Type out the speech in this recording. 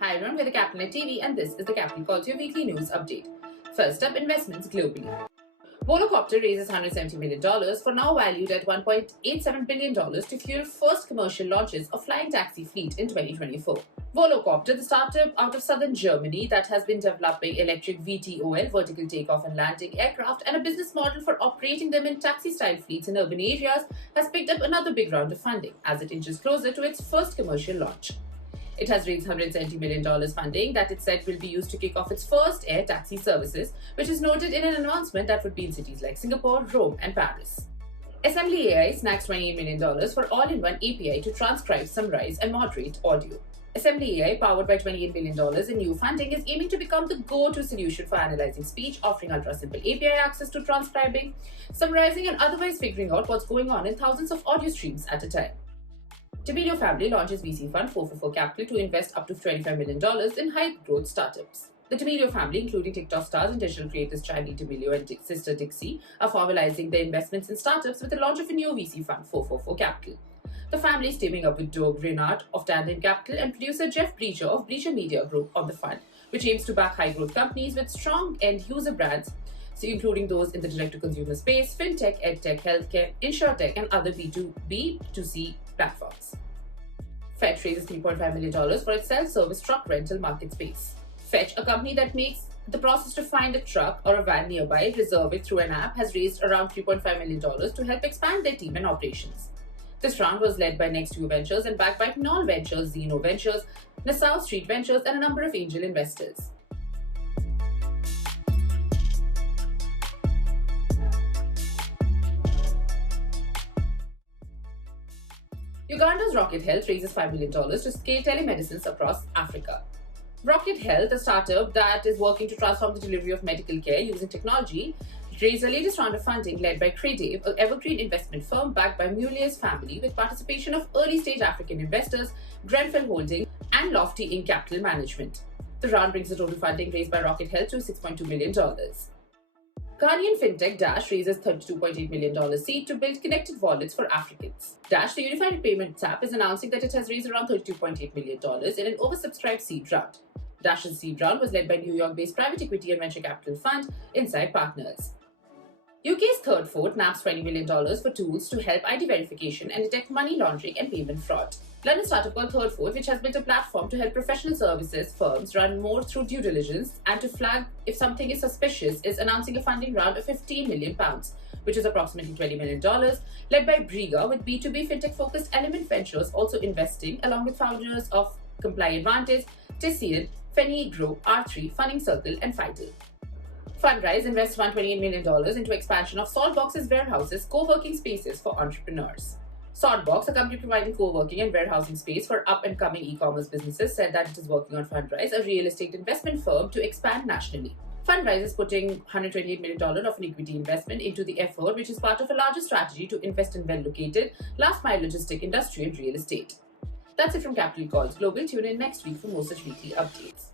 Hi everyone, we're the Capital TV and this is the Capital Calls, your weekly news update. First up, investments globally. Volocopter raises $170 million for now valued at $1.87 billion to fuel first commercial launches of flying taxi fleet in 2024. Volocopter, the startup out of southern Germany that has been developing electric VTOL, vertical takeoff and landing aircraft, and a business model for operating them in taxi-style fleets in urban areas, has picked up another big round of funding as it inches closer to its first commercial launch. It has raised $170 million funding that it said will be used to kick off its first air taxi services, which is noted in an announcement that would be in cities like Singapore, Rome, and Paris. Assembly AI snags $28 million for all-in-one API to transcribe, summarize, and moderate audio. Assembly AI, powered by $28 million in new funding, is aiming to become the go-to solution for analyzing speech, offering ultra-simple API access to transcribing, summarizing, and otherwise figuring out what's going on in thousands of audio streams at a time. D'Amelio family launches VC fund 444 Capital to invest up to $25 million in high-growth startups. The D'Amelio family, including TikTok stars and digital creators Charlie D'Amelio and sister Dixie, are formalizing their investments in startups with the launch of a new VC fund 444 Capital. The family is teaming up with Doug Reynard of Tandem Capital and producer Jeff Breacher of Breacher Media Group on the fund, which aims to back high-growth companies with strong end-user brands, including those in the direct-to-consumer space, fintech, edtech, healthcare, insurtech, and other B2B2C platforms. Fetch raises $3.5 million for its self-service truck rental market space. Fetch, a company that makes the process to find a truck or a van nearby, reserve it through an app, has raised around $3.5 million to help expand their team and operations. This round was led by Next View Ventures and backed by Knoll Ventures, Zeno Ventures, Nassau Street Ventures, and a number of angel investors. Uganda's Rocket Health raises $5 million to scale telemedicine across Africa. Rocket Health, a startup that is working to transform the delivery of medical care using technology, raised the latest round of funding led by Credave, an evergreen investment firm backed by Mulier's family, with participation of early-stage African investors, Grenfell Holdings, and Lofty Inc. Capital Management. The round brings the total funding raised by Rocket Health to $6.2 million. Ghanaian fintech Dash raises $32.8 million seed to build connected wallets for Africans. Dash, the unified payments app, is announcing that it has raised around $32.8 million in an oversubscribed seed round. Dash's seed round was led by New York-based private equity and venture capital fund Insight Partners. UK's Third Fort naps $20 million for tools to help ID verification and detect money laundering and payment fraud. London startup called Third Fort, which has built a platform to help professional services firms run more through due diligence and to flag if something is suspicious, is announcing a funding round of £15 million, which is approximately $20 million, led by Briga, with B2B fintech-focused Element Ventures also investing, along with founders of Comply Advantage, Tessian, Fenny-Grow, R3, Funding Circle, and Fidel. Fundrise invests $128 million into expansion of Saltbox's warehouses, co-working spaces for entrepreneurs. Saltbox, a company providing co-working and warehousing space for up-and-coming e-commerce businesses, said that it is working on Fundrise, a real estate investment firm, to expand nationally. Fundrise is putting $128 million of an equity investment into the effort, which is part of a larger strategy to invest in well-located, last-mile logistic industry and real estate. That's it from Capital Calls Global. Tune in next week for more such weekly updates.